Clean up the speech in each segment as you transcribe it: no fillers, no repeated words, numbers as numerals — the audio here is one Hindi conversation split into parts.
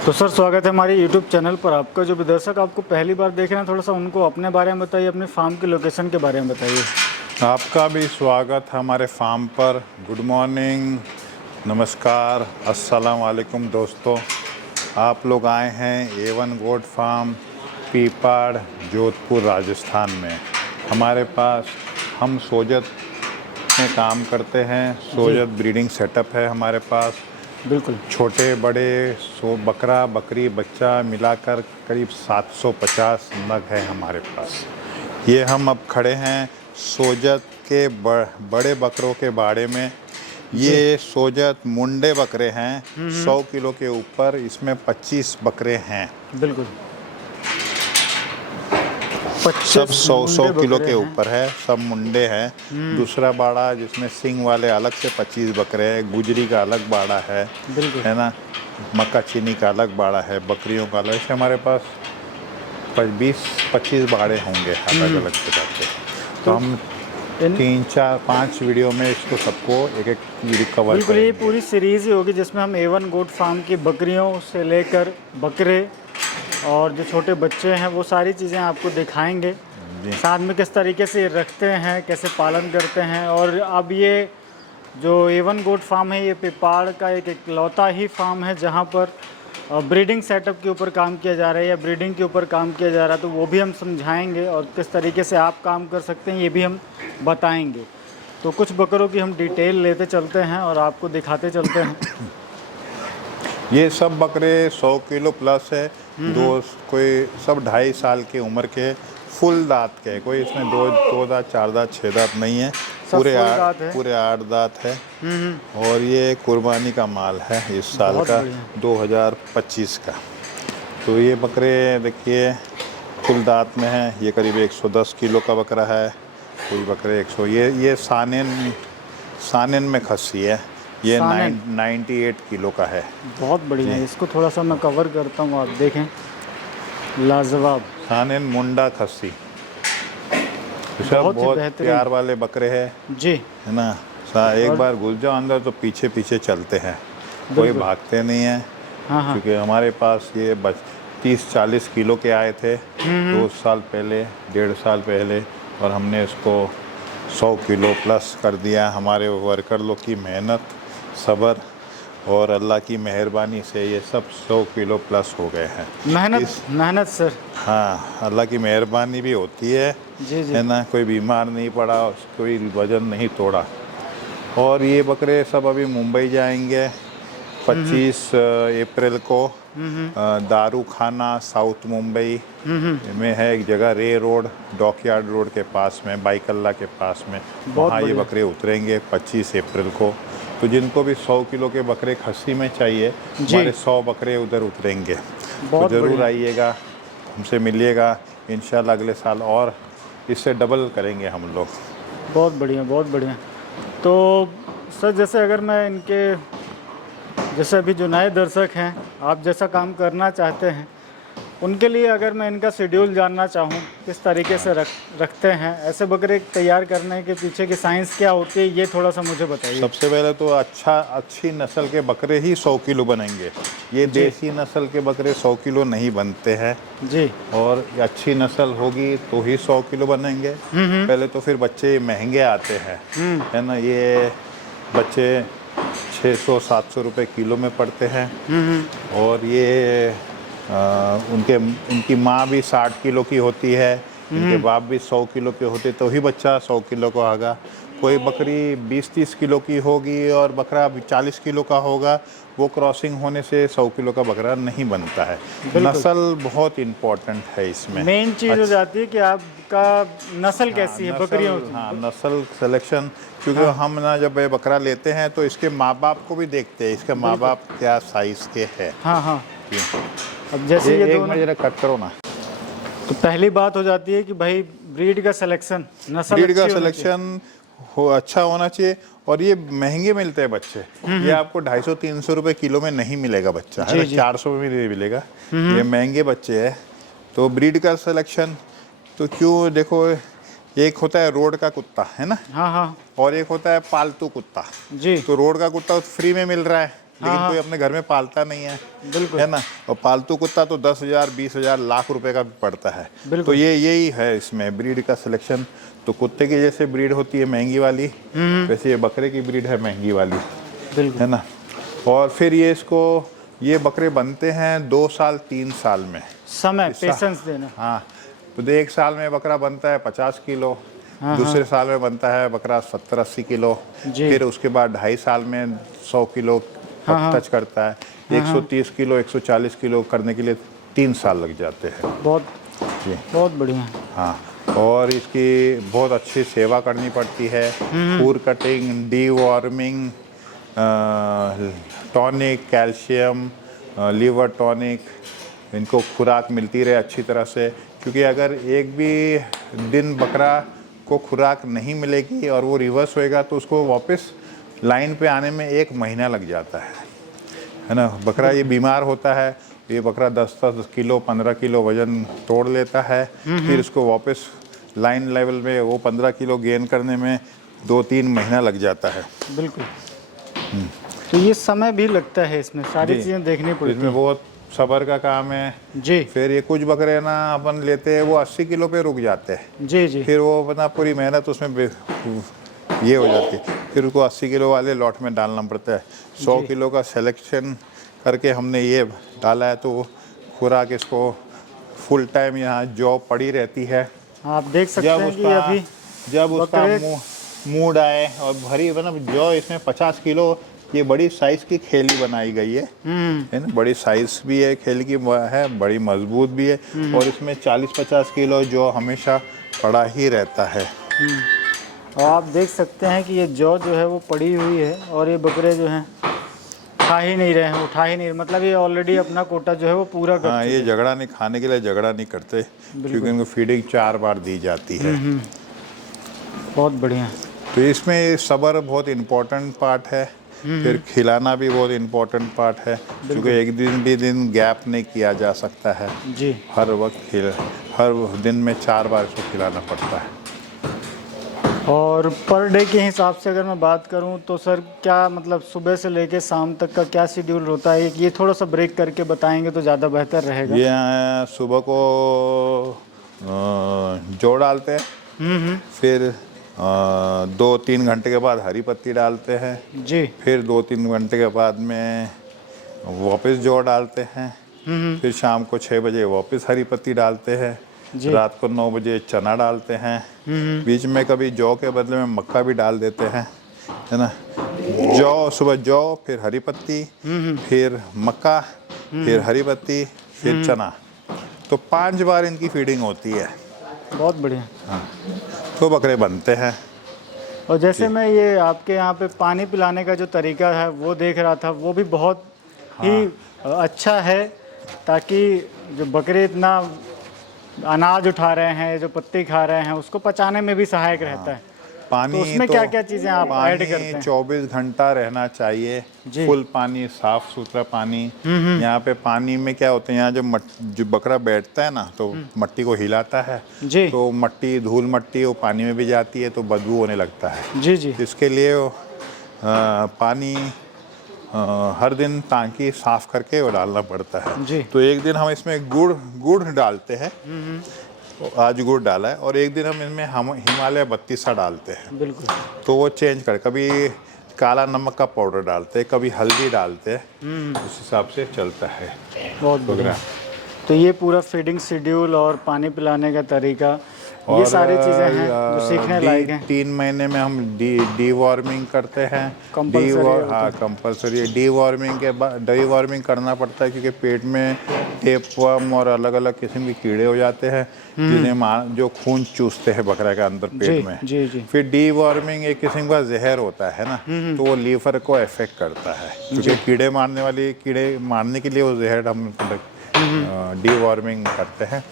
तो सर स्वागत है हमारे YouTube चैनल पर आपका। जो भी दर्शक आपको पहली बार देख रहे हैं, थोड़ा सा उनको अपने बारे में बताइए, अपने फार्म की लोकेशन के बारे में बताइए। आपका भी स्वागत है हमारे फार्म पर। गुड मॉर्निंग, नमस्कार, अस्सलाम वालेकुम दोस्तों। आप लोग आए हैं A1 goat farm Pipar, Jodhpur, Rajasthan में। हमारे पास हम सोजत में काम करते हैं। सोजत ब्रीडिंग सेटअप है हमारे पास। बिल्कुल। छोटे बड़े बकरा बकरी बच्चा मिलाकर करीब 750 नग है हमारे पास। ये हम अब खड़े हैं सोजत के बड़े बकरों के बाड़े में। ये सोजत मुंडे बकरे हैं, 100 किलो के ऊपर। इसमें 25 बकरे हैं। बिल्कुल। सब 100 किलो के ऊपर है, सब मुंडे हैं। दूसरा बाड़ा जिसमें सिंग वाले अलग से 25 बकरे हैं। गुजरी का अलग बाड़ा है, बिल्कुल है ना। मक्का चीनी का अलग बाड़ा है, बकरियों का अलग। ऐसे हमारे पास 20-25 बाड़े होंगे अलग अलग प्रकार के। तो हम 3-4-5 वीडियो में इसको सबको एक एक कवर बिल्कुल ये करेंगे। पूरी सीरीज़ ही होगी जिसमें हम A1 गोट फार्म की बकरियों से लेकर बकरे और जो छोटे बच्चे हैं वो सारी चीज़ें आपको दिखाएंगे। साथ में किस तरीके से रखते हैं, कैसे पालन करते हैं। और अब ये जो A1 गोट फार्म है, ये पिपाड़ का एक इकलौता ही फार्म है जहाँ पर ब्रीडिंग सेटअप के ऊपर काम किया जा रहा है या ब्रीडिंग के ऊपर काम किया जा रहा है। तो वो भी हम समझाएंगे और किस तरीके से आप काम कर सकते हैं ये भी हम बताएंगे। तो कुछ बकरों की हम डिटेल लेते चलते हैं और आपको दिखाते चलते हैं। ये सब बकरे 100 किलो प्लस है। कोई सब 2.5 साल की उम्र के, फुल दांत के। कोई इसमें दो दांत, 4 दांत, 6 दांत नहीं है। पूरे 8 दांत है। और ये कुर्बानी का माल है इस साल का, 2025 का। तो ये बकरे देखिए फुल दांत में है। ये करीब 110 किलो का बकरा है। कोई बकरे 100। ये सानेन में खस्सी है। ये 98 किलो का है। बहुत बढ़िया है। इसको थोड़ा सा मैं कवर करता हूँ, आप देखें, लाजवाब सानेन मुंडा खस्सी। सब बहुत प्यार वाले बकरे हैं जी, है ना। एक बार घुस जाओ अंदर तो पीछे पीछे चलते हैं, कोई भागते नहीं है। क्योंकि हमारे पास ये 30-40 किलो के आए थे 2 साल पहले, 1.5 साल पहले। और हमने इसको 100 किलो प्लस कर दिया। हमारे वर्कर लोग की मेहनत, सब्र और अल्लाह की मेहरबानी से ये सब 100 किलो प्लस हो गए हैं। मेहनत सर। हाँ, अल्लाह की मेहरबानी भी होती है जी। है ना। कोई बीमार नहीं पड़ा, कोई वजन नहीं तोड़ा। और ये बकरे सब अभी मुंबई जाएंगे 25 अप्रैल को। दारू खाना साउथ मुंबई में है एक जगह, रे रोड, डॉकयार्ड रोड के पास में, बाइकल्ला के पास में। वहाँ ये बकरे उतरेंगे 25 अप्रैल को। तो जिनको भी 100 किलो के बकरे खस्सी में चाहिए, हमारे 100 बकरे उधर उतरेंगे। तो ज़रूर आइएगा, हमसे मिलिएगा। इंशाल्लाह अगले साल और इससे डबल करेंगे हम लोग। बहुत बढ़िया, बहुत बढ़िया। तो सर जैसे अगर मैं इनके, जैसे अभी जो नए दर्शक हैं, आप जैसा काम करना चाहते हैं, उनके लिए अगर मैं इनका शेड्यूल जानना चाहूँ, किस तरीके से रखते हैं, ऐसे बकरे तैयार करने के पीछे की साइंस क्या होती है, ये थोड़ा सा मुझे बताइए। सबसे पहले तो अच्छी नस्ल के बकरे ही 100 किलो बनेंगे। ये देसी नस्ल के बकरे 100 किलो नहीं बनते हैं जी। और अच्छी नस्ल होगी तो ही 100 किलो बनेंगे। पहले तो फिर बच्चे महंगे आते हैं, है ना। ये बच्चे 600-700 रुपये किलो में पड़ते हैं। और ये उनकी माँ भी 60 किलो की होती है, इनके बाप भी 100 किलो के होते, तो ही बच्चा 100 किलो का होगा। कोई बकरी 20-30 किलो की होगी और बकरा 40 किलो का होगा, वो क्रॉसिंग होने से 100 किलो का बकरा नहीं बनता है। नस्ल बहुत इम्पोर्टेंट है इसमें। मेन चीज़ हो जाती है कि आपका नस्ल कैसी है बकरियों की। हाँ, नस्ल सिलेक्शन। क्योंकि हम ना जब ये बकरा लेते हैं तो इसके माँ बाप को भी देखते हैं, इसके माँ बाप क्या साइज़ के हैं। हाँ। अब जैसे ये दोनों जरा कट करो ना। तो पहली बात हो जाती है कि भाई ब्रीड का सिलेक्शन, ब्रीड का सिलेक्शन अच्छा होना चाहिए। और ये महंगे मिलते हैं बच्चे। ये आपको 250-300 रुपये किलो में नहीं मिलेगा बच्चा, है ना। 400 में नहीं मिलेगा। ये महंगे बच्चे हैं। तो ब्रीड का सिलेक्शन तो क्यों, देखो एक होता है रोड का कुत्ता, है ना। हाँ। और एक होता है पालतू कुत्ता जी। तो रोड का कुत्ता फ्री में मिल रहा है, लेकिन कोई अपने घर में पालता नहीं है, बिल्कुल है ना। और पालतू कुत्ता तो 10,000 20,000 लाख रुपए का भी पड़ता है। बिल्कुल। तो यही है इसमें ब्रीड का सिलेक्शन। तो कुत्ते की जैसे ब्रीड होती है महंगी वाली, वैसे ये बकरे की ब्रीड है महंगी वाली, बिल्कुल है ना। और फिर ये बकरे बनते हैं 2 साल 3 साल में। समय पेशेंस देना। हाँ, तो 1 साल में बकरा बनता है 50 किलो, दूसरे साल में बनता है बकरा 70-80 किलो, फिर उसके बाद 2.5 साल में 100 किलो टच करता है। 130 किलो 140 किलो करने के लिए 3 साल लग जाते हैं। बहुत बढ़िया। हाँ, और इसकी बहुत अच्छी सेवा करनी पड़ती है। Food cutting, deworming, tonic, calcium, liver tonic, इनको खुराक मिलती रहे अच्छी तरह से, क्योंकि अगर एक भी दिन बकरा को खुराक नहीं मिलेगी और वो रिवर्स होएगा तो उसको वापस लाइन पे आने में 1 महीना लग जाता है ना। बकरा ये बीमार होता है, ये बकरा 10-10 किलो 15 किलो वजन तोड़ लेता है, फिर उसको वापस लाइन लेवल में वो 15 किलो गेन करने में 2-3 महीना लग जाता है। बिल्कुल। तो ये समय भी लगता है, इसमें सारी चीज़ें देखनी पड़ती हैं। इसमें बहुत सब्र का काम है जी। फिर ये कुछ बकरे ना अपन लेते हैं वो 80 किलो पे रुक जाते हैं। जी। फिर वो अपना पूरी मेहनत उसमें ये हो जाती है, फिर उसको 80 किलो वाले लॉट में डालना पड़ता है। 100 किलो का सिलेक्शन करके हमने ये डाला है, तो खुराक इसको फुल टाइम यहाँ जॉब पड़ी रहती है। आप देख सकते हैं कि अभी जब उसका मूड आए और भरी मतलब जो इसमें 50 किलो ये बड़ी साइज की खेली बनाई गई है ना, बड़ी साइज भी है खेली की है, बड़ी मजबूत भी है, और इसमें 40-50 किलो जो हमेशा पड़ा ही रहता है। और आप देख सकते हैं कि ये जो है वो पड़ी हुई है, और ये बकरे जो हैं खा ही नहीं रहे हैं, उठा ही नहीं, मतलब ये ऑलरेडी अपना कोटा जो है वो पूरा कर हाँ, ये झगड़ा नहीं, खाने के लिए झगड़ा नहीं करते, क्योंकि इनको फीडिंग 4 बार दी जाती है। बहुत बढ़िया। तो इसमें सब्र बहुत इम्पोर्टेंट पार्ट है, फिर खिलाना भी बहुत इम्पोर्टेंट पार्ट है, क्योंकि एक दिन गैप नहीं किया जा सकता है जी। हर वक्त हर दिन में 4 बार इसको खिलाना पड़ता है। और पर डे के हिसाब से अगर मैं बात करूं तो सर क्या मतलब सुबह से लेके शाम तक का क्या शेड्यूल होता है, ये थोड़ा सा ब्रेक करके बताएंगे तो ज़्यादा बेहतर रहेगा। ये सुबह को जौ डालते हैं, फिर 2-3 घंटे के बाद हरी पत्ती डालते हैं जी, फिर 2-3 घंटे के बाद में वापस जौ डालते हैं, फिर शाम को 6 बजे वापस हरी पत्ती डालते हैं, रात को 9 बजे चना डालते हैं, बीच में कभी जौ के बदले में मक्का भी डाल देते हैं, है ना। जौ, सुबह जौ, फिर हरी पत्ती, फिर मक्का, फिर हरी पत्ती, फिर चना, तो 5 बार इनकी फीडिंग होती है। बहुत बढ़िया। हाँ, तो बकरे बनते हैं। और जैसे मैं ये आपके यहाँ पे पानी पिलाने का जो तरीका है वो देख रहा था, वो भी बहुत ही अच्छा है, ताकि जो बकरे इतना अनाज उठा रहे हैं, जो पत्ती खा रहे हैं, उसको पचाने में भी सहायक रहता है। पानी तो उसमें क्या क्या चीज़ें आप ऐड करते हैं? 24 घंटा रहना चाहिए, फुल पानी, साफ सुथरा पानी। यहाँ पे पानी में क्या होता है, यहाँ जो बकरा बैठता है ना, तो मट्टी को हिलाता है जी, तो मट्टी, धूल मट्टी वो पानी में भी जाती है, तो बदबू होने लगता है। जी जी। इसके लिए पानी हर दिन टांकी साफ करके वो डालना पड़ता है जी। तो एक दिन हम इसमें गुड़ डालते हैं, आज गुड़ डाला है, और एक दिन हम हिमालय 32 डालते हैं। बिल्कुल। तो वो चेंज कर, कभी काला नमक का पाउडर डालते हैं, कभी हल्दी डालते हैं, उस हिसाब से चलता है। बहुत बढ़िया। तो ये पूरा फीडिंग शेड्यूल और पानी पिलाने का तरीका, ये सारी चीज़ें हैं जो सीखने लायक हैं। 3 महीने में हम डीवॉर्मिंग करते हैं। हाँ, कंपलसरी है। डीवॉर्मिंग के बाद डीवॉर्मिंग करना पड़ता है, क्योंकि पेट में टेपवर्म और अलग अलग किस्म के कीड़े हो जाते हैं, जिन्हें जो खून चूसते हैं बकरा के अंदर पेट में। जी जी। फिर डीवॉर्मिंग एक किस्म का जहर होता है ना, तो वो लीवर को अफेक्ट करता है, क्योंकि कीड़े मारने के लिए वो जहर हम डीवॉर्मिंग करते हैं।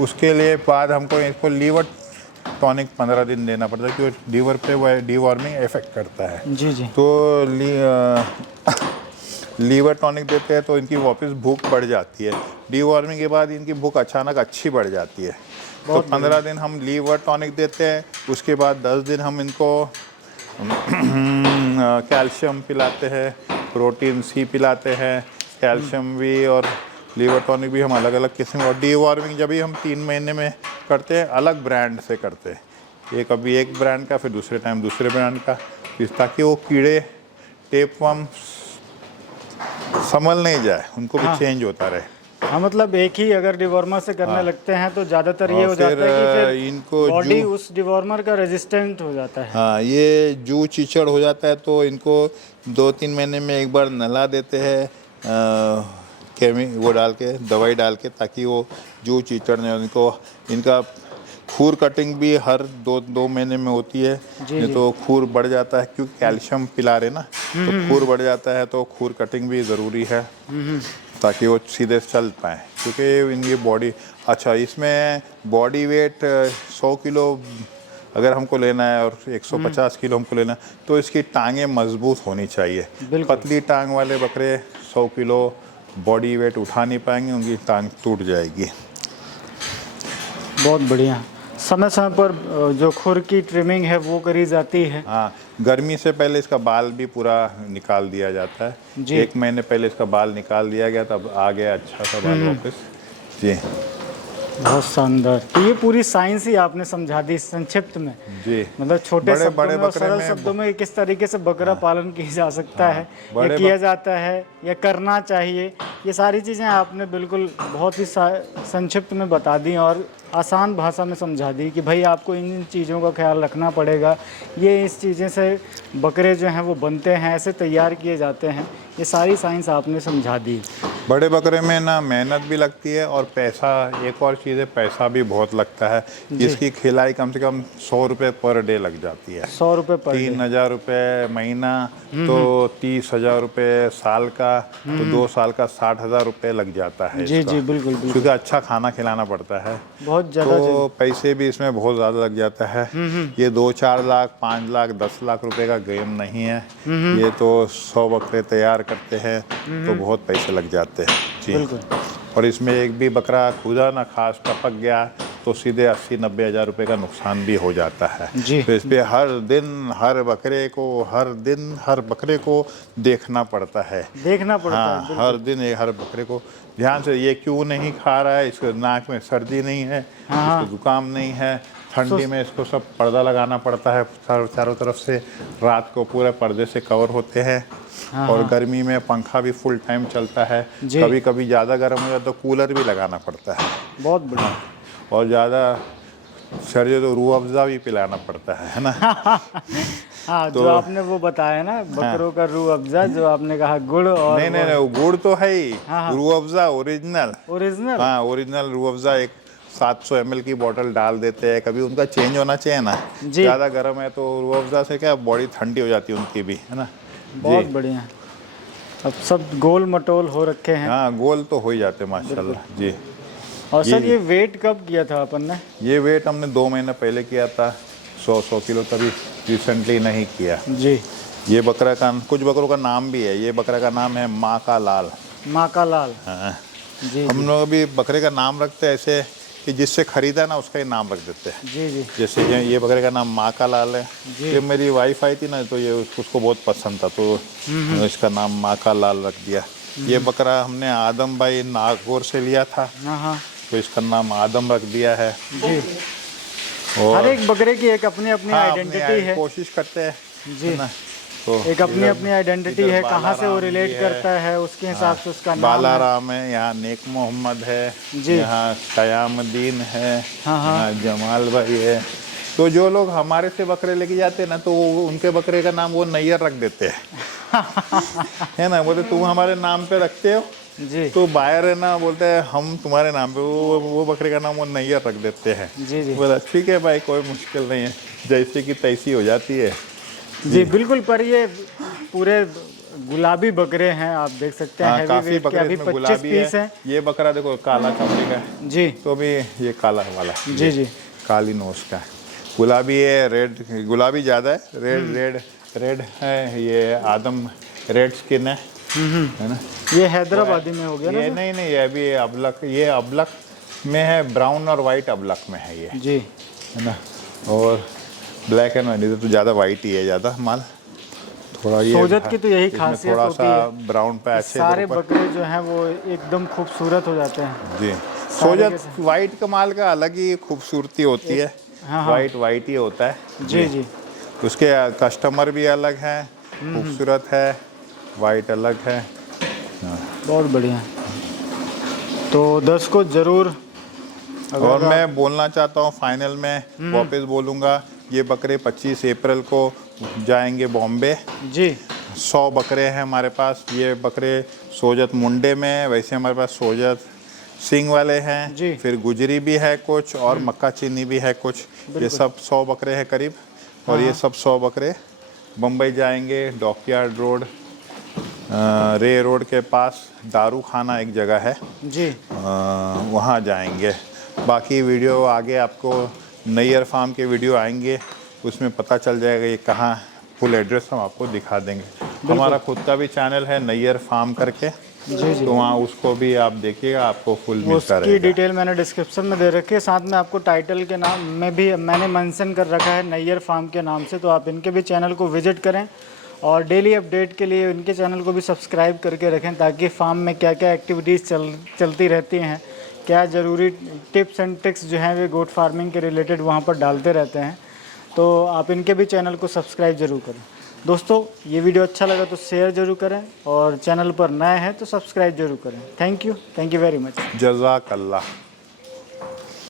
उसके लिए बाद हमको इसको लीवर टॉनिक 15 दिन देना पड़ता है, क्योंकि लीवर पे वो डीवॉर्मिंग इफेक्ट करता है। जी जी। तो लीवर टॉनिक देते हैं तो इनकी वापस भूख बढ़ जाती है। डीवॉर्मिंग के बाद इनकी भूख अचानक अच्छी बढ़ जाती है। तो 15 दिन हम लीवर टॉनिक देते हैं, उसके बाद 10 दिन हम इनको कैल्शियम पिलाते हैं, प्रोटीन सी पिलाते हैं, कैल्शियम भी और लीवर टॉनिक भी हम अलग अलग किस्म, और डीवॉर्मिंग जब भी हम 3 महीने में करते हैं अलग ब्रांड से करते हैं। ये कभी एक ब्रांड का, फिर दूसरे टाइम दूसरे ब्रांड का, ताकि वो कीड़े टेपवर्म संभल नहीं जाए, उनको भी चेंज होता रहे। हाँ, मतलब एक ही अगर डिवॉर्मर से करने लगते हैं तो ज़्यादातर ये हो जाता है कि फिर इनको बॉडी उस डिवॉर्मर का रेजिस्टेंट हो जाता है। हाँ, ये जू चीचड़ हो जाता है, तो इनको 2-3 महीने में एक बार नहला देते हैं वो डाल के, दवाई डाल के, ताकि वो जू चीचड़ नहीं। इनको इनका खूर कटिंग भी हर 2 महीने में होती है, नहीं तो खूर बढ़ जाता है, क्योंकि कैल्शियम पिला रहे ना, तो खूर बढ़ जाता है, तो खूर कटिंग भी ज़रूरी है ताकि वो सीधे चल पाए। क्योंकि इनकी बॉडी, अच्छा इसमें बॉडी वेट 100 किलो अगर हमको लेना है और 150 किलो हमको लेना है, तो इसकी टांगें मजबूत होनी चाहिए। पतली टांग वाले बकरे 100 किलो बॉडी वेट उठा नहीं पाएंगे, उनकी टांग टूट जाएगी। बहुत बढ़िया। समय समय पर जो खुर की ट्रिमिंग है वो करी जाती है। हाँ, गर्मी से पहले इसका बाल भी पूरा निकाल दिया जाता है। 1 महीने पहले इसका बाल निकाल दिया गया, तब आ गया अच्छा सा बाल वापस। जी, बहुत शानदार। तो ये पूरी साइंस ही आपने समझा दी संक्षिप्त में। जी, मतलब छोटे बड़े शब्दों में और बकरे सरल में शब्दों में किस तरीके से बकरा पालन किया जा सकता है, या किया जाता है, या करना चाहिए, ये सारी चीज़ें आपने बिल्कुल बहुत ही संक्षिप्त में बता दी और आसान भाषा में समझा दी कि भाई आपको इन चीज़ों का ख्याल रखना पड़ेगा। ये इस चीज़ें से बकरे जो हैं वो बनते हैं, ऐसे तैयार किए जाते हैं। ये सारी साइंस आपने समझा दी। बड़े बकरे में ना मेहनत भी लगती है और पैसा, एक और चीज़ है, पैसा भी बहुत लगता है। इसकी खिलाई कम से कम 100 रुपये पर डे लग जाती है। 100 रुपये पर डे। 3,000 रुपये महीना, तो 30,000 रुपये साल का, तो 2 साल का 60,000 रुपये लग जाता है। जी जी, बिल्कुल बिल्कुल। क्योंकि अच्छा खाना खिलाना पड़ता है, बहुत ज़्यादा, तो पैसे भी इसमें बहुत ज़्यादा लग जाता है। ये 2-4 लाख, 5 लाख, 10 लाख रुपए का गेम नहीं है। ये तो 100 बकरे तैयार करते हैं तो बहुत पैसे लग जाते हैं। जी, और इसमें एक भी बकरा खुदा ना खास टपक गया तो सीधे 80-90 हज़ार रुपये का नुकसान भी हो जाता है। तो इस पर हर दिन हर बकरे को देखना पड़ता है। हाँ, हर दिन हर बकरे को ध्यान से, ये क्यों नहीं खा रहा है, इसके नाक में सर्दी नहीं है, इसको जुकाम नहीं है, ठंडी में इसको सब पर्दा लगाना पड़ता है चारों तरफ से, रात को पूरे पर्दे से कवर होते हैं। और गर्मी में पंखा भी फुल टाइम चलता है। कभी कभी ज़्यादा गर्म हो जाए तो कूलर भी लगाना पड़ता है। बहुत बढ़िया। और ज़्यादा सर्दी तो रूह अफ़ज़ा भी पिलाना पड़ता है ना। हाँ, तो जो आपने वो बताया ना बकरों का रूह अफ़ज़ा, जो आपने कहा गुड़, और नहीं, गुड़ तो है ही, रूह अफ़ज़ा ओरिजिनल। हाँ, ओरिजिनल रूह अफ़ज़ा एक 700 ml की बोतल डाल देते हैं। कभी उनका चेंज होना चाहिए ना, ज़्यादा गर्म है तो रूह अफ़ज़ा से क्या बॉडी ठंडी हो जाती है उनकी भी, है ना। बहुत बढ़िया। अब सब गोल मटोल हो रखे हैं। हाँ, गोल तो हो ही जाते माशाल्लाह। जी। और सर ये वेट कब किया था अपन ने? ये वेट हमने 2 महीने पहले किया था, 100 किलो, तभी रिसेंटली नहीं किया। जी। ये बकरा का, कुछ बकरों का नाम भी है। ये बकरा का नाम है माँ का लाल। माँ का लाल। हाँ, जी। हम लोग अभी बकरे का नाम रखते हैं ऐसे कि जिससे खरीदा ना उसका ही नाम रख देते हैं। जी जी। जैसे ये बकरे का नाम माँ का लाल है। ये मेरी वाइफ आई थी ना, तो ये उसको बहुत पसंद था, तो इसका नाम माँ का लाल रख दिया। ये बकरा हमने आदम भाई नागौर से लिया था, तो इसका नाम आदम रख दिया है। जी। और हर एक बकरे की एक अपनी अपनी आइडेंटिटी है। कोशिश करते हैं जी ना, तो एक अपनी अपनी आइडेंटिटी है, कहाँ से वो रिलेट करता है उसके हिसाब से उसका नाम बालाराम है, यहाँ नेक मोहम्मद है, यहाँ कयामुद्दीन है, यहाँ जमाल भाई है। तो जो लोग हमारे से बकरे लेके जाते हैं ना, तो उनके बकरे का नाम वो नैयर रख देते हैं। है ना, बोलते तुम हमारे नाम पे रखते हो जी, तो बायर है ना, बोलते हैं हम तुम्हारे नाम पे, वो बकरे का नाम वो नैयर रख देते हैं। जी जी। बोला ठीक है भाई, कोई मुश्किल नहीं है, जैसे कि तैसी हो जाती है। जी बिल्कुल। पर ये पूरे गुलाबी बकरे हैं, आप देख सकते हैं। काफी बकरे अभी इसमें गुलाबी है। ये बकरा देखो काला चमड़ी का है जी, तो भी ये काला वाला जी जी, काली नोस का है। गुलाबी है, रेड, गुलाबी ज़्यादा है, रेड है। ये आदम रेड स्किन है ना। ये हैदराबादी में हो गया ना? ये नहीं, ये अभी अबलक, ये अबलक में है, ब्राउन और वाइट अबलक में है ये, जी, है ना। और ब्लैक एंड वाइट, इधर तो ज़्यादा वाइट ही है ज़्यादा माल। थोड़ा ये सोजत की तो यही इसमें खासियत थोड़ा होती सा है, ब्राउन पैच है सारे इधर ऊपर। बकरे जो हैं वो एकदम खूबसूरत हो जाते हैं। जी, सारे सोजत के वाइट कमाल का अलग ही खूबसूरती होती है। हाँ हाँ वाइट वाइट ही होता है जी जी उसके कस्टमर भी अलग हैं, खूबसूरत है, वाइट अलग है। बहुत बढ़िया। तो 10 को ज़रूर और अगर मैं बोलना चाहता हूँ फाइनल में, वापस बोलूँगा, ये बकरे 25 अप्रैल को जाएंगे बॉम्बे। जी 100 बकरे हैं हमारे पास। ये बकरे सोजत मुंडे में है, वैसे हमारे पास सोजत सिंग वाले हैं, जी फिर गुजरी भी है कुछ और मक्का चीनी भी है कुछ। ये सब 100 बकरे हैं करीब। और ये सब 100 बकरे बम्बई जाएंगे। डॉकयार्ड रोड, रे रोड के पास दारू खाना एक जगह है, जी वहाँ जाएंगे। बाकी वीडियो आगे आपको नैयर फार्म के वीडियो आएंगे, उसमें पता चल जाएगा ये कहाँ, फुल एड्रेस हम आपको दिखा देंगे। हमारा खुद का भी चैनल है नैयर फार्म करके, जी जी तो वहाँ उसको भी आप देखिएगा, आपको फुल मिलता उसकी रहेगा। डिटेल मैंने डिस्क्रिप्शन में दे रखी है, साथ में आपको टाइटल के नाम में भी मैंने मेंशन कर रखा है नैयर फार्म के नाम से। तो आप इनके भी चैनल को विजिट करें और डेली अपडेट के लिए इनके चैनल को भी सब्सक्राइब करके रखें, ताकि फार्म में क्या क्या एक्टिविटीज़ चलती रहती हैं, क्या ज़रूरी टिप्स एंड ट्रिक्स जो हैं वे गोट फार्मिंग के रिलेटेड वहाँ पर डालते रहते हैं। तो आप इनके भी चैनल को सब्सक्राइब ज़रूर करें। दोस्तों ये वीडियो अच्छा लगा तो शेयर ज़रूर करें और चैनल पर नए हैं तो सब्सक्राइब ज़रूर करें। Thank you very much. जज़ाकल्लाह।